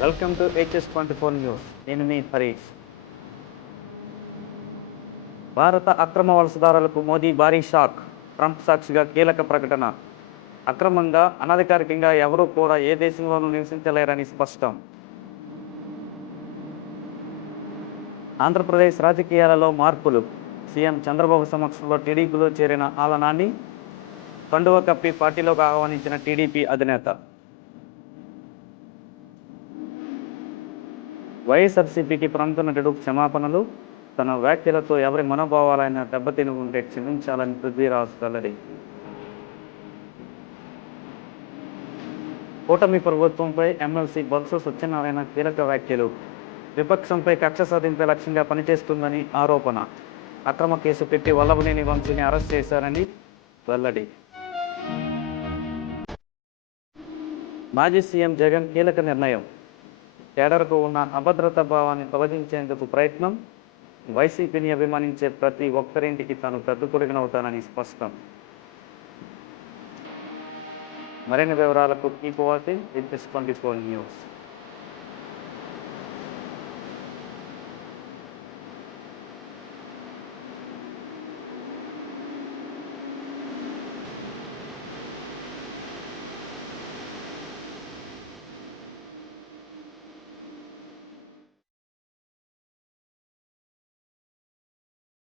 Welcome to HS twenty four news నేను మీ హరీష్ భారత అక్రమ వలసదారులకు మోదీ భారీ షాక్. ట్రంప్ సాక్షిగా కీలక ప్రకటన. అక్రమంగా అనధికారికంగా ఎవరూ కూడా ఏ దేశంలోనూ నివసించలేరని స్పష్టం. ఆంధ్రప్రదేశ్ రాజకీయాలలో మార్పులు. సీఎం చంద్రబాబు సమక్షంలో టీడీపీలో చేరిన ఆలనాన్ని కండువ కప్పి పార్టీలోకి ఆహ్వానించిన టీడీపీ అధినేత. వైఎస్ఆర్సీపీకి ప్రముఖ నటుడు క్షమాపణలు తన వ్యాఖ్యలతో ఎవరి మనోభావాలైన దెబ్బతిని ఉంటే క్షమించాలని పృథ్వీరాజ్ తల్లడి కూటమి ప్రభుత్వంపై ఎమ్మెల్సీ బొత్స సత్యనారాయణ కీలక వ్యాఖ్యలు. విపక్షంపై కక్ష సాధింపే లక్ష్యంగా పనిచేస్తుందని ఆరోపణ. అక్రమ కేసు పెట్టి వల్లభనేని వంశీని అరెస్ట్ చేశారని వెల్లడి. మాజీ సీఎం జగన్ కీలక నిర్ణయం. కేడర్కు ఉన్న అభద్రతా భావాన్ని తొలగించేందుకు ప్రయత్నం. వైసీపీని అభిమానించే ప్రతి ఒక్కరింటికి తాను పెద్ద కొడుకునవుతానని స్పష్టం. మరిన్ని వివరాలకు keep watching it twenty four news.